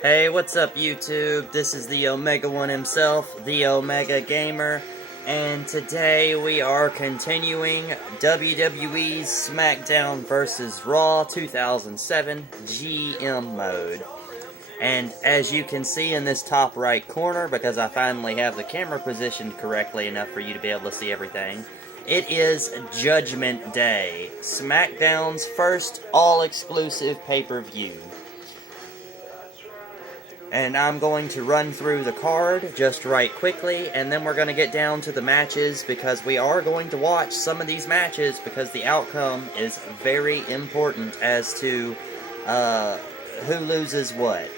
Hey, what's up YouTube? This is the Omega One himself, the Omega Gamer, and today we are continuing WWE's Smackdown vs. Raw 2007 GM mode. And as you can see in this top right corner, because I finally have the camera positioned correctly enough for you to be able to see everything, it is Judgment Day, Smackdown's first all-exclusive pay-per-view. And I'm going to run through the card just right quickly, and then we're going to get down to the matches, because we are going to watch some of these matches, because the outcome is very important as to who loses what.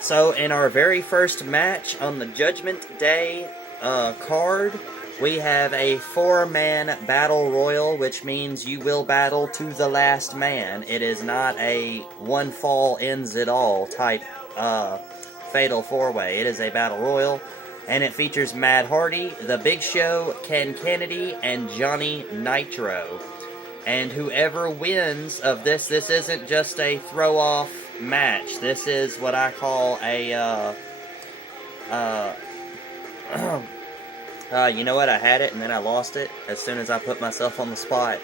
So in our very first match on the Judgment Day card, we have a 4-man battle royal, which means you will battle to the last man. It is not a one fall ends it all type fatal 4-way. It is a battle royal, and it features Matt Hardy, The Big Show, Ken Kennedy, and Johnny Nitro. And whoever wins of this isn't just a throw-off match. This is what I call a, you know what, I had it and then I lost it as soon as I put myself on the spot.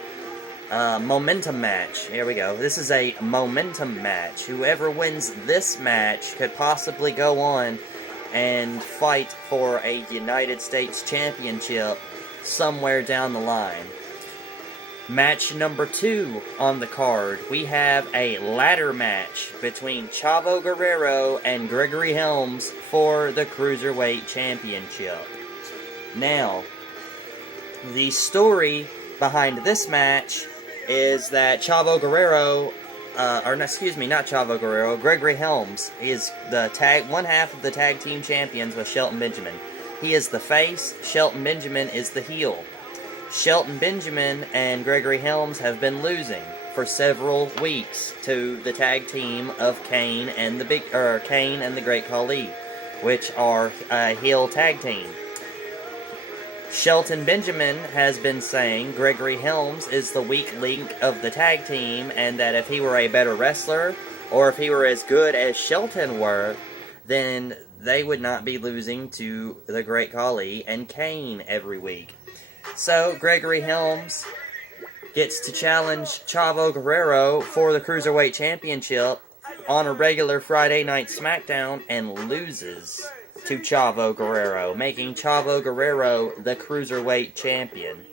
Momentum match. Here we go. This is a momentum match. Whoever wins this match could possibly go on and fight for a United States Championship somewhere down the line. Match number 2 on the card, we have a ladder match between Chavo Guerrero and Gregory Helms for the Cruiserweight Championship. Now, the story behind this match is that Chavo Guerrero, not Chavo Guerrero, Gregory Helms is the one half of the tag team champions with Shelton Benjamin. He is the face, Shelton Benjamin is the heel. Shelton Benjamin and Gregory Helms have been losing for several weeks to the tag team of Kane and the Great Khali, which are a heel tag team. Shelton Benjamin has been saying Gregory Helms is the weak link of the tag team, and that if he were a better wrestler, or if he were as good as Shelton were, then they would not be losing to the Great Khali and Kane every week. So Gregory Helms gets to challenge Chavo Guerrero for the Cruiserweight Championship on a regular Friday night SmackDown and loses to Chavo Guerrero, making Chavo Guerrero the Cruiserweight Champion.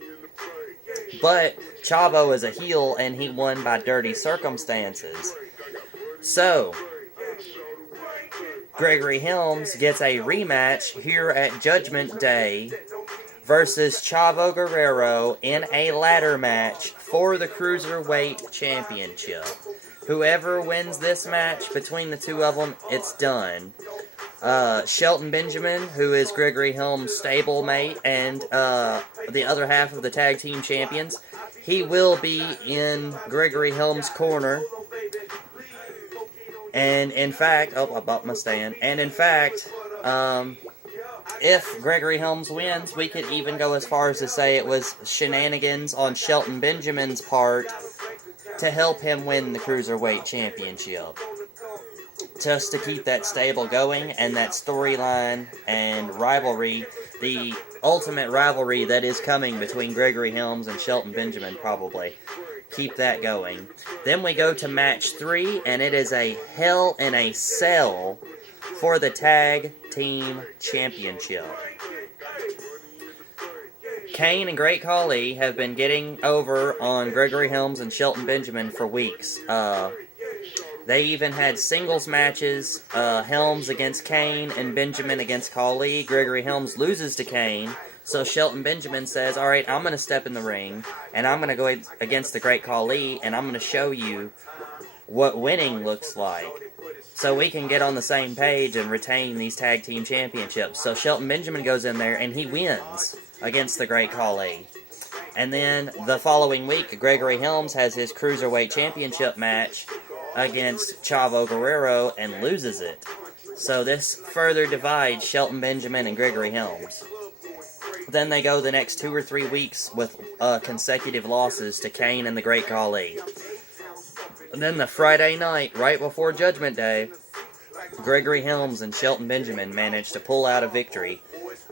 But Chavo is a heel, and he won by dirty circumstances. So, Gregory Helms gets a rematch here at Judgment Day versus Chavo Guerrero in a ladder match for the Cruiserweight Championship. Whoever wins this match between the two of them, it's done. Shelton Benjamin, who is Gregory Helms' stablemate and the other half of the tag team champions, he will be in Gregory Helms' corner. And in fact, I bought my stand. And in fact, if Gregory Helms wins, we could even go as far as to say it was shenanigans on Shelton Benjamin's part to help him win the Cruiserweight Championship. Just to keep that stable going, and that storyline and rivalry, the ultimate rivalry that is coming between Gregory Helms and Shelton Benjamin, probably. Keep that going. Then we go to match 3, and it is a Hell in a Cell for the Tag Team Championship. Kane and Great Khali have been getting over on Gregory Helms and Shelton Benjamin for weeks. They even had singles matches, Helms against Kane and Benjamin against Khali. Gregory Helms loses to Kane, so Shelton Benjamin says, alright, I'm going to step in the ring, and I'm going to go against the Great Khali, and I'm going to show you what winning looks like, so we can get on the same page and retain these tag team championships. So Shelton Benjamin goes in there, and he wins against the Great Khali. And then the following week, Gregory Helms has his Cruiserweight Championship match against Chavo Guerrero and loses it. So this further divides Shelton Benjamin and Gregory Helms. Then they go the next 2 or 3 weeks with consecutive losses to Kane and the Great Khali. And then the Friday night, right before Judgment Day, Gregory Helms and Shelton Benjamin managed to pull out a victory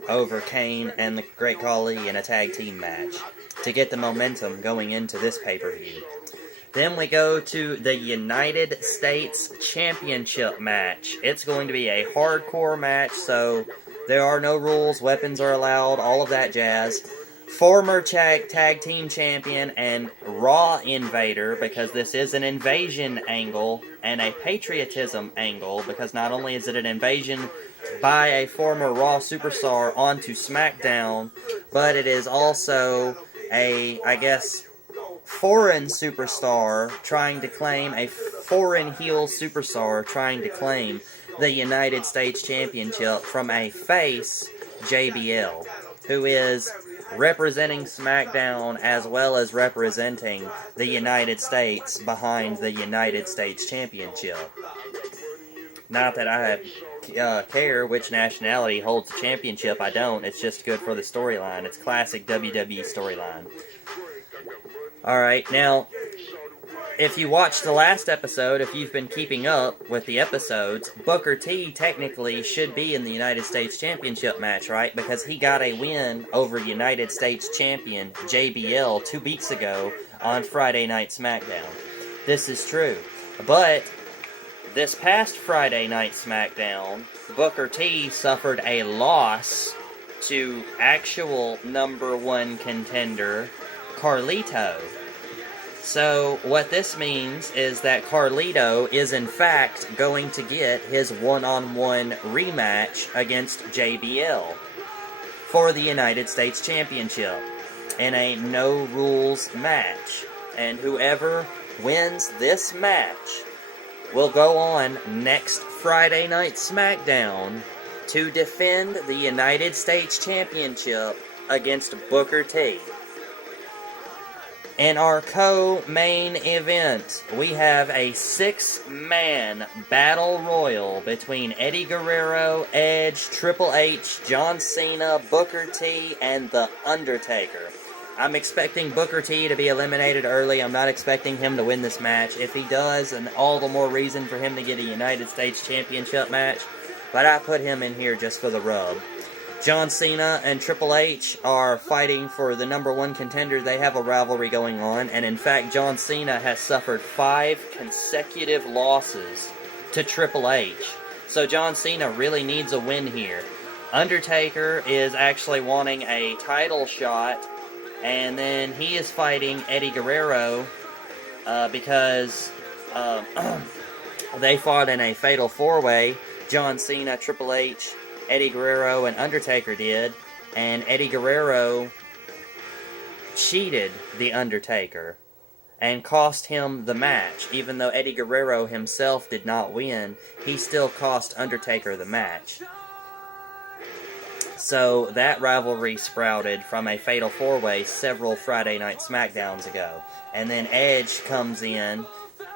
over Kane and the Great Khali in a tag team match to get the momentum going into this pay-per-view. Then we go to the United States Championship match. It's going to be a hardcore match, so there are no rules, weapons are allowed, all of that jazz. Former tag team champion and Raw Invader, because this is an invasion angle and a patriotism angle, because not only is it an invasion by a former Raw superstar onto SmackDown, but it is also a, I guess, foreign superstar trying to claim, a foreign heel superstar trying to claim the United States Championship from a face, JBL, who is representing SmackDown as well as representing the United States behind the United States Championship. Not that I care which nationality holds the championship, I don't. It's just good for the storyline. It's classic WWE storyline. Alright, now, if you watched the last episode, if you've been keeping up with the episodes, Booker T technically should be in the United States Championship match, right? Because he got a win over United States Champion JBL 2 weeks ago on Friday Night SmackDown. This is true. But this past Friday Night SmackDown, Booker T suffered a loss to actual #1 contender Carlito. So what this means is that Carlito is in fact going to get his one-on-one rematch against JBL for the United States Championship in a no-rules match. And whoever wins this match will go on next Friday Night SmackDown to defend the United States Championship against Booker T. In our co-main event, we have a 6-man battle royal between Eddie Guerrero, Edge, Triple H, John Cena, Booker T, and The Undertaker. I'm expecting Booker T to be eliminated early. I'm not expecting him to win this match. If he does, and all the more reason for him to get a United States Championship match, but I put him in here just for the rub. John Cena and Triple H are fighting for the #1 contender. They have a rivalry going on, and in fact, John Cena has suffered 5 consecutive losses to Triple H. So John Cena really needs a win here. Undertaker is actually wanting a title shot, and then he is fighting Eddie Guerrero because they fought in a fatal 4-way. John Cena, Triple H, Eddie Guerrero, and Undertaker did, and Eddie Guerrero cheated The Undertaker and cost him the match. Even though Eddie Guerrero himself did not win, he still cost Undertaker the match. So that rivalry sprouted from a fatal 4-way several Friday Night SmackDowns ago. And then Edge comes in,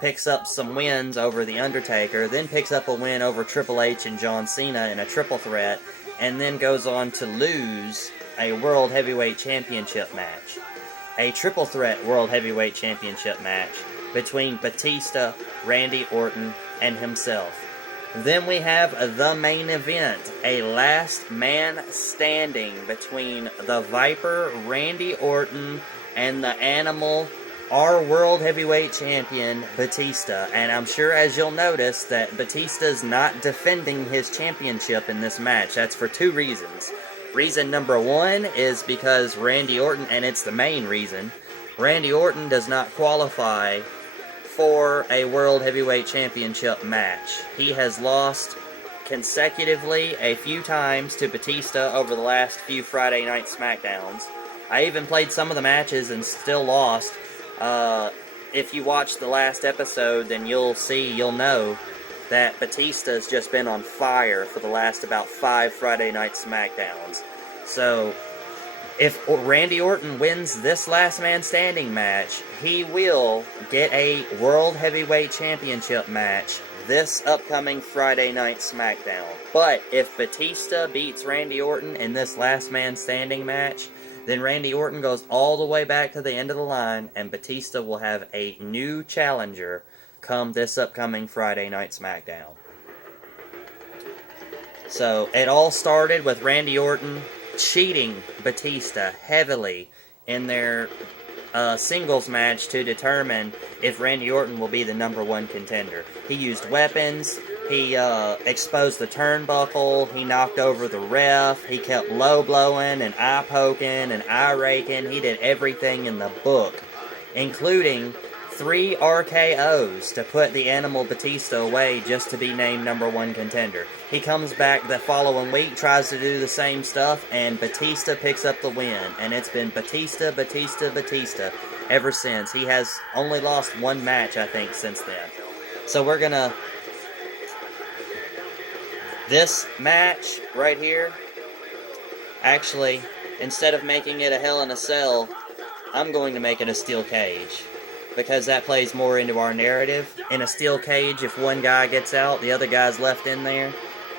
picks up some wins over The Undertaker, then picks up a win over Triple H and John Cena in a triple threat, and then goes on to lose a World Heavyweight Championship match. A triple threat World Heavyweight Championship match between Batista, Randy Orton, and himself. Then we have the main event, a last man standing between the Viper, Randy Orton, and the Animal, our World Heavyweight Champion, Batista. And I'm sure, as you'll notice, that Batista's not defending his championship in this match. That's for 2 reasons. Reason number 1 is because Randy Orton, and it's the main reason, Randy Orton does not qualify for a World Heavyweight Championship match. He has lost consecutively a few times to Batista over the last few Friday Night SmackDowns. I even played some of the matches and still lost. If you watch the last episode, then you'll know that Batista's just been on fire for the last about 5 Friday Night SmackDowns. So, if Randy Orton wins this last man standing match, he will get a World Heavyweight Championship match this upcoming Friday Night SmackDown. But if Batista beats Randy Orton in this last man standing match, then Randy Orton goes all the way back to the end of the line, and Batista will have a new challenger come this upcoming Friday Night SmackDown. So it all started with Randy Orton cheating Batista heavily in their singles match to determine if Randy Orton will be the #1 contender. He used weapons, he exposed the turnbuckle, he knocked over the ref, he kept low blowing and eye poking and eye raking. He did everything in the book, including 3 RKOs to put the Animal Batista away just to be named #1 contender. He comes back the following week, tries to do the same stuff, and Batista picks up the win. And it's been Batista, Batista, Batista ever since. He has only lost 1 match, I think, since then. So we're gonna... This match right here, actually, instead of making it a Hell in a Cell, I'm going to make it a steel cage, because that plays more into our narrative. In a steel cage, if one guy gets out, the other guy's left in there,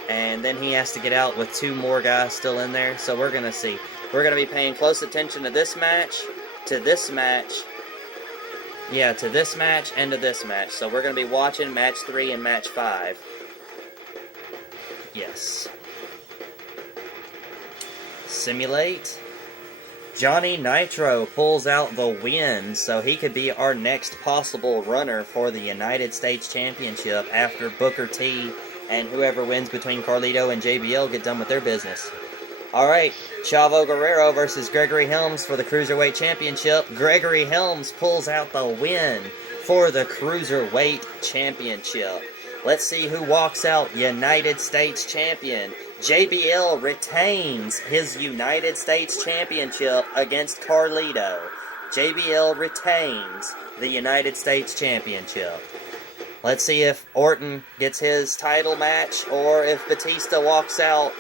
and then he has to get out with 2 more guys still in there. So we're going to see. We're going to be paying close attention to this match, to this match, yeah, to this match, and to this match. So we're going to be watching match 3 and match 5. Yes. Simulate. Johnny Nitro pulls out the win, so he could be our next possible runner for the United States Championship after Booker T and whoever wins between Carlito and JBL get done with their business. Alright, Chavo Guerrero versus Gregory Helms for the Cruiserweight Championship. Gregory Helms pulls out the win for the Cruiserweight Championship. Let's see who walks out United States Champion. JBL retains his United States Championship against Carlito. JBL retains the United States Championship. Let's see if Orton gets his title match or if Batista walks out.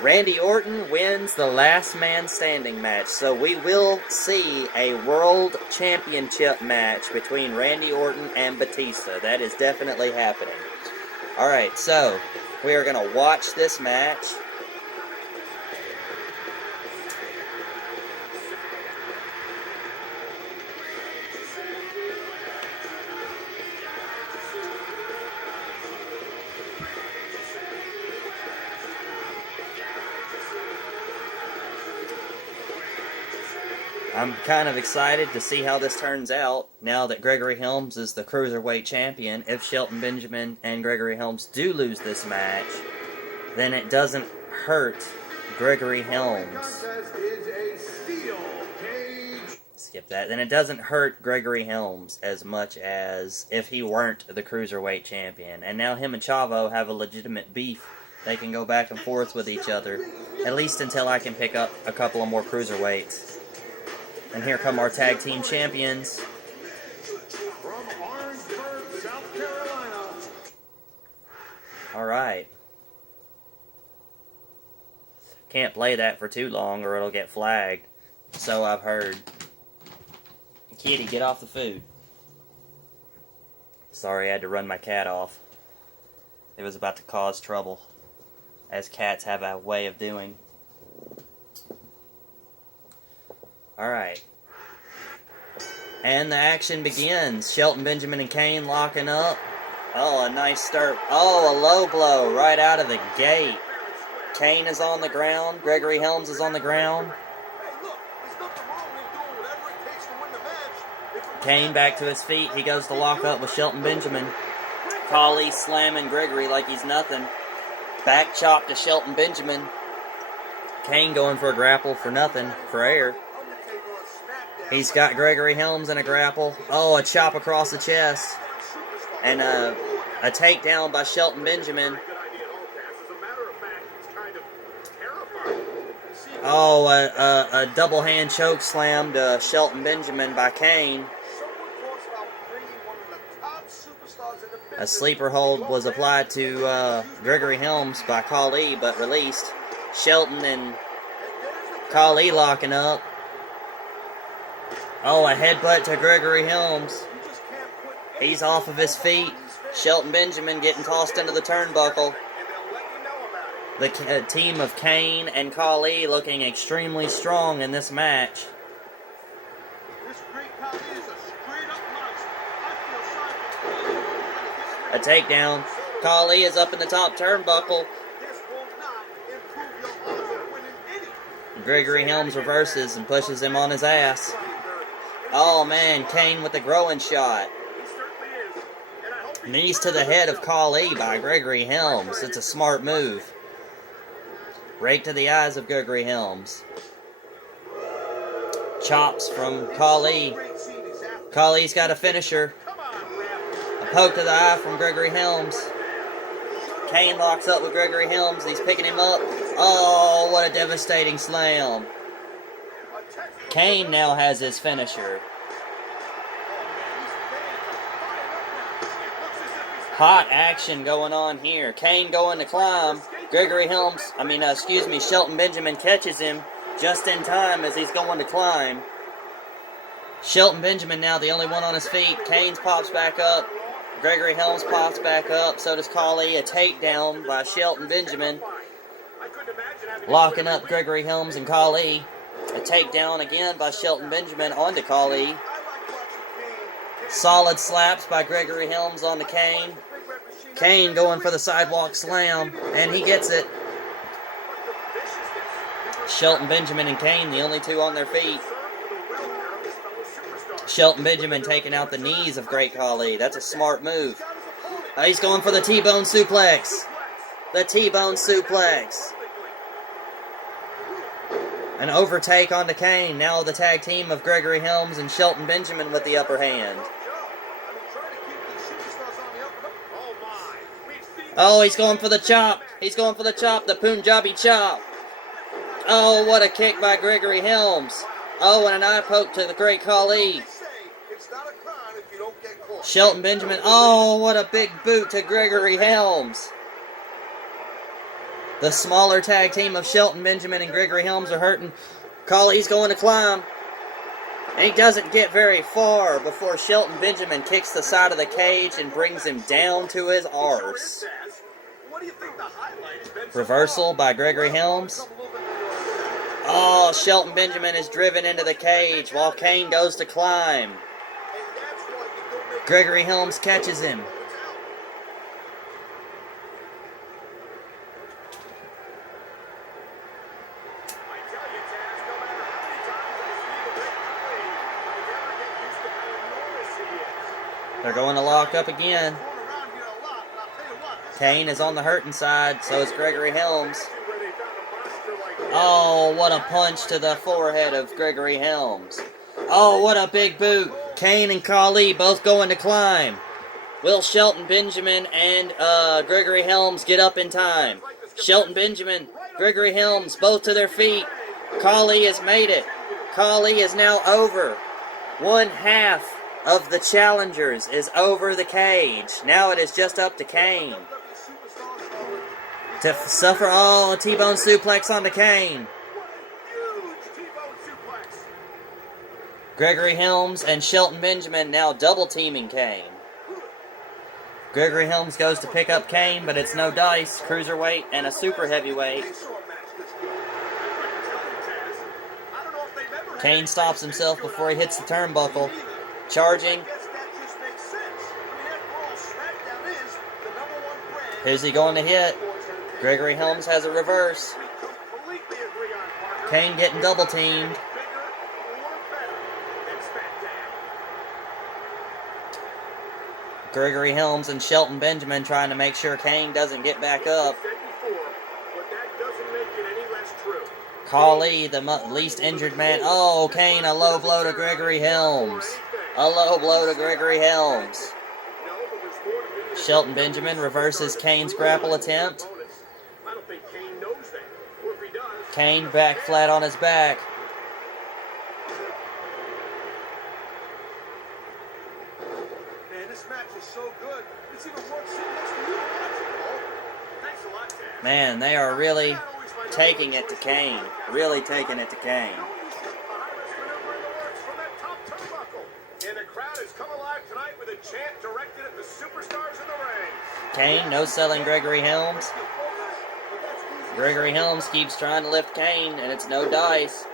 Randy Orton wins the last man standing match. So we will see a World Championship match between Randy Orton and Batista. That is definitely happening. Alright, so we are going to watch this match. I'm kind of excited to see how this turns out now that Gregory Helms is the Cruiserweight Champion. If Shelton Benjamin and Gregory Helms do lose this match, then it doesn't hurt Gregory Helms. Skip that. Then it doesn't hurt Gregory Helms as much as if he weren't the Cruiserweight Champion. And now him and Chavo have a legitimate beef. They can go back and forth with each other, at least until I can pick up a couple of more Cruiserweights. And here come our tag team champions. From Orangeburg, South Carolina. Alright. Can't play that for too long or it'll get flagged. So I've heard. Kitty, get off the food. Sorry, I had to run my cat off. It was about to cause trouble, as cats have a way of doing. Alright. And the action begins. Shelton Benjamin and Kane locking up. Oh, a nice start. Oh, a low blow right out of the gate. Kane is on the ground. Gregory Helms is on the ground. Kane back to his feet. He goes to lock up with Shelton Benjamin. Khali slamming Gregory like he's nothing. Back chop to Shelton Benjamin. Kane going for a grapple for nothing, for air. He's got Gregory Helms in a grapple. Oh, a chop across the chest. And a takedown by Shelton Benjamin. Oh, a double hand choke slam to Shelton Benjamin by Kane. A sleeper hold was applied to Gregory Helms by Khali, but released. Shelton and Khali locking up. Oh, a headbutt to Gregory Helms. He's off of his feet. Shelton Benjamin getting tossed into the turnbuckle. The team of Kane and Khali looking extremely strong in this match. A takedown. Khali is up in the top turnbuckle. Gregory Helms reverses and pushes him on his ass. Oh man, Kane with the growing shot. Knees to the head of Khali by Gregory Helms. It's a smart move. Right to the eyes of Gregory Helms. Chops from Khali. Khali's got a finisher. A poke to the eye from Gregory Helms. Kane locks up with Gregory Helms. He's picking him up. Oh, what a devastating slam. Kane now has his finisher. Hot action going on here. Kane going to climb. Shelton Benjamin catches him just in time as he's going to climb. Shelton Benjamin now the only one on his feet. Kane pops back up. Gregory Helms pops back up. So does Khali. A takedown by Shelton Benjamin. Locking up Gregory Helms and Khali. A takedown again by Shelton Benjamin onto Khali. Solid slaps by Gregory Helms onto Kane. Kane going for the sidewalk slam, and he gets it. Shelton Benjamin and Kane, the only two on their feet. Shelton Benjamin taking out the knees of Great Khali. That's a smart move. He's going for the T-bone suplex. The T-bone suplex. An overtake onto Kane. Now the tag team of Gregory Helms and Shelton Benjamin with the upper hand. Oh, he's going for the chop. He's going for the chop. The Punjabi chop. Oh, what a kick by Gregory Helms. Oh, and an eye poke to the Great Khali. Shelton Benjamin. Oh, what a big boot to Gregory Helms. The smaller tag team of Shelton Benjamin and Gregory Helms are hurting. Khali's going to climb. And he doesn't get very far before Shelton Benjamin kicks the side of the cage and brings him down to his arse. Reversal by Gregory Helms. Oh, Shelton Benjamin is driven into the cage while Kane goes to climb. Gregory Helms catches him. They're going to lock up again. Kane is on the hurting side, so is Gregory Helms. Oh, what a punch to the forehead of Gregory Helms. Oh, what a big boot. Kane and Khali both going to climb. Will Shelton Benjamin and Gregory Helms get up in time? Shelton Benjamin, Gregory Helms, both to their feet. Khali has made it. Khali is now over. One half of the challengers is over the cage. Now it is just up to Kane to suffer all a T-bone suplex onto Kane. Gregory Helms and Shelton Benjamin now double teaming Kane. Gregory Helms goes to pick up Kane, but it's no dice. Cruiserweight and a super heavyweight. Kane stops himself before he hits the turnbuckle. Charging. Who's he going to hit? Gregory Helms has a reverse. Kane getting double teamed. Gregory Helms and Shelton Benjamin trying to make sure Kane doesn't get back up. Khali, the least injured man. Oh, Kane, a low blow to Gregory Helms. A low blow to Gregory Helms. Shelton Benjamin reverses Kane's grapple attempt. Kane back flat on his back. Man, this match is so good. It's even worth sitting next to you watching, Paul. Thanks a lot, Taz. Man, they are really taking it to Kane. Really taking it to Kane. And the crowd has come alive tonight with a chant directed at the superstars in the ring. Kane, no selling Gregory Helms. Gregory Helms keeps trying to lift Kane, and it's no dice.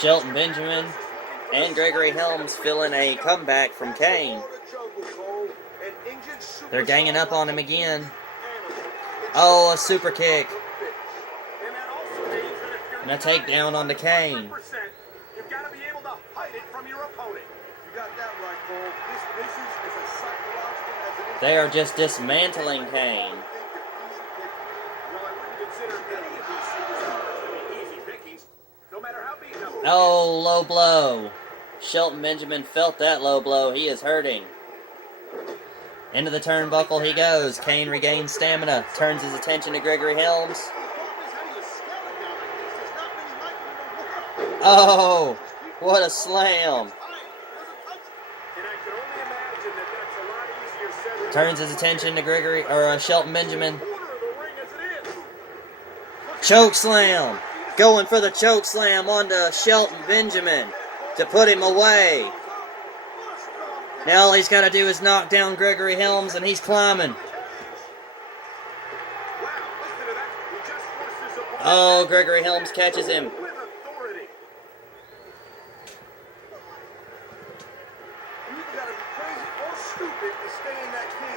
Shelton Benjamin and Gregory Helms feeling a comeback from Kane. They're ganging up on him again. Oh, a super kick. And that also means that if you're And a takedown onto Kane. 100%, you've got to be able to hide it from your opponent. You got that right, Cole. This business is as psychological as it is. They are just dismantling Kane. Well, I wouldn't consider any of these superstars to be easy pickings, no matter how beaten up. Oh, low blow. Shelton Benjamin felt that low blow. He is hurting. Into the turnbuckle he goes. Kane regains stamina. Turns his attention to Gregory Helms. Oh, what a slam. Turns his attention to Shelton Benjamin. Choke slam. Going for the choke slam onto Shelton Benjamin to put him away. Now all he's got to do is knock down Gregory Helms, and he's climbing. Oh, Gregory Helms catches him.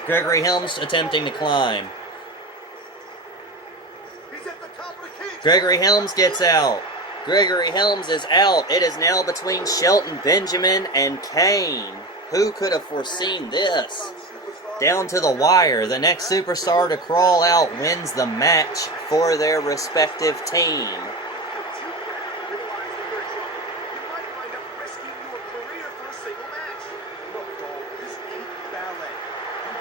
Gregory Helms attempting to climb. Gregory Helms gets out. Gregory Helms is out. It is now between Shelton Benjamin and Kane. Who could have foreseen this? Down to the wire. The next superstar to crawl out wins the match for their respective team.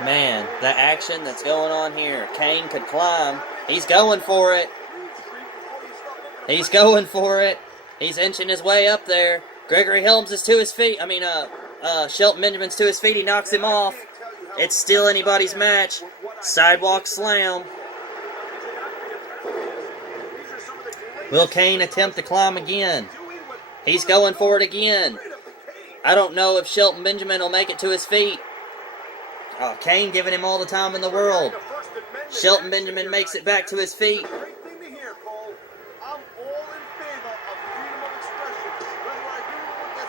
Man, the action that's going on here. Kane could climb. He's going for it. He's going for it. He's inching his way up there. Gregory Helms is to his feet. Shelton Benjamin's to his feet. He knocks him off. It's still anybody's match. Sidewalk slam. Will Kane attempt to climb again? He's going for it again. I don't know if Shelton Benjamin will make it to his feet. Kane giving him all the time in the world. Shelton Benjamin makes it back to his feet.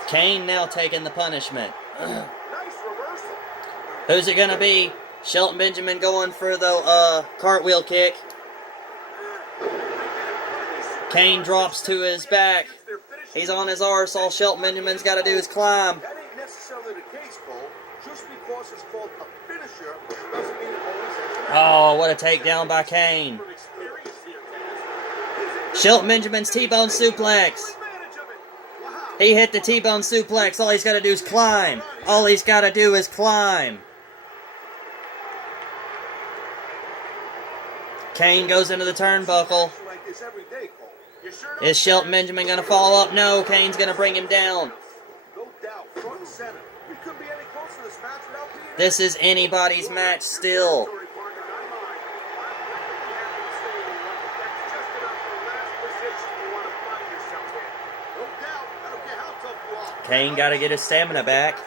Kane now taking the punishment. Who's it going to be? Shelton Benjamin going for the cartwheel kick. Kane drops to his back. He's on his arse. All Shelton Benjamin's got to do is climb. That ain't necessarily the case, Cole. Just because it's called a finisher doesn't mean it always has. Oh, what a takedown by Kane. Shelton Benjamin's T-bone suplex. He hit the T-bone suplex. All he's got to do is climb. All he's got to do is climb. Kane goes into the turnbuckle. Is Shelton Benjamin going to fall up? No, Kane's going to bring him down. This is anybody's match still. Kane got to get his stamina back.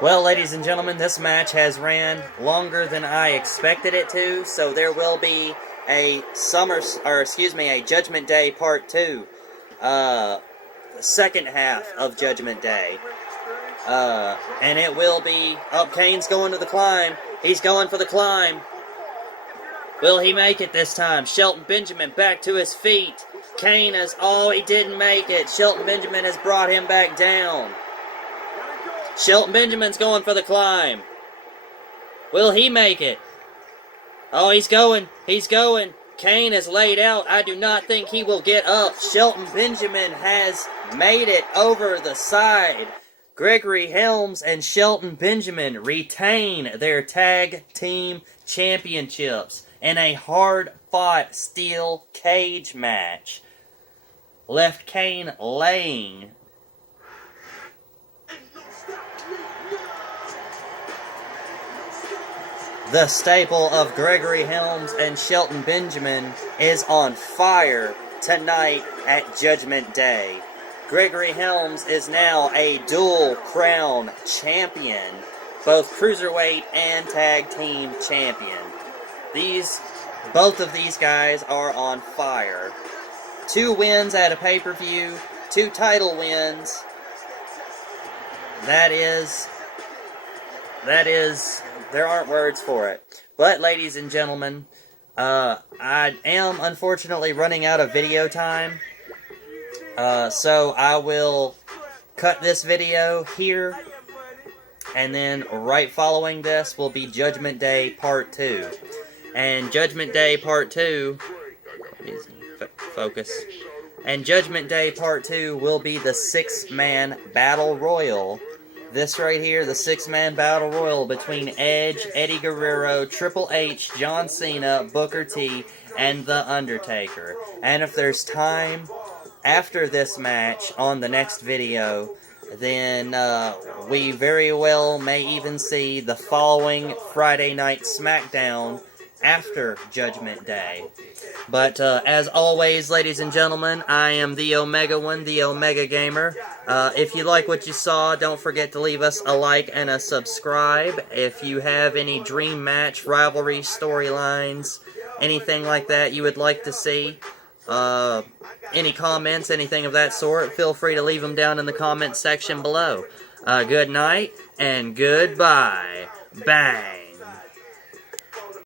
Well, ladies and gentlemen, this match has ran longer than I expected it to, so there will be a Judgment Day Part 2. The second half of Judgment Day. And it will be... Oh, Kane's going to the climb. He's going for the climb. Will he make it this time? Shelton Benjamin back to his feet. Kane is... Oh, he didn't make it. Shelton Benjamin has brought him back down. Shelton Benjamin's going for the climb. Will he make it? Oh, he's going. He's going. Kane is laid out. I do not think he will get up. Shelton Benjamin has made it over the side. Gregory Helms and Shelton Benjamin retain their tag team championships in a hard-fought steel cage match. Left Kane laying. The staple of Gregory Helms and Shelton Benjamin is on fire tonight at Judgment Day. Gregory Helms is now a dual crown champion, both cruiserweight and tag team champion. Both of these guys are on fire. 2 wins at a pay-per-view, 2 title wins. That is There aren't words for it. But, ladies and gentlemen, I am unfortunately running out of video time. So I will cut this video here. And then right following this will be Judgment Day Part 2. And Judgment Day Part 2... Focus. And Judgment Day Part 2 will be the 6-man Battle Royal. This right here, the 6-man Battle Royal between Edge, Eddie Guerrero, Triple H, John Cena, Booker T, and The Undertaker. And if there's time after this match on the next video, then we very well may even see the following Friday night Smackdown after Judgment Day. But as always, ladies and gentlemen, I am the Omega One, the Omega Gamer. If you like what you saw, don't forget to leave us a like and a subscribe. If you have any dream match, rivalry, storylines, anything like that you would like to see, any comments, anything of that sort, feel free to leave them down in the comment section below. Good night, and goodbye. Bang.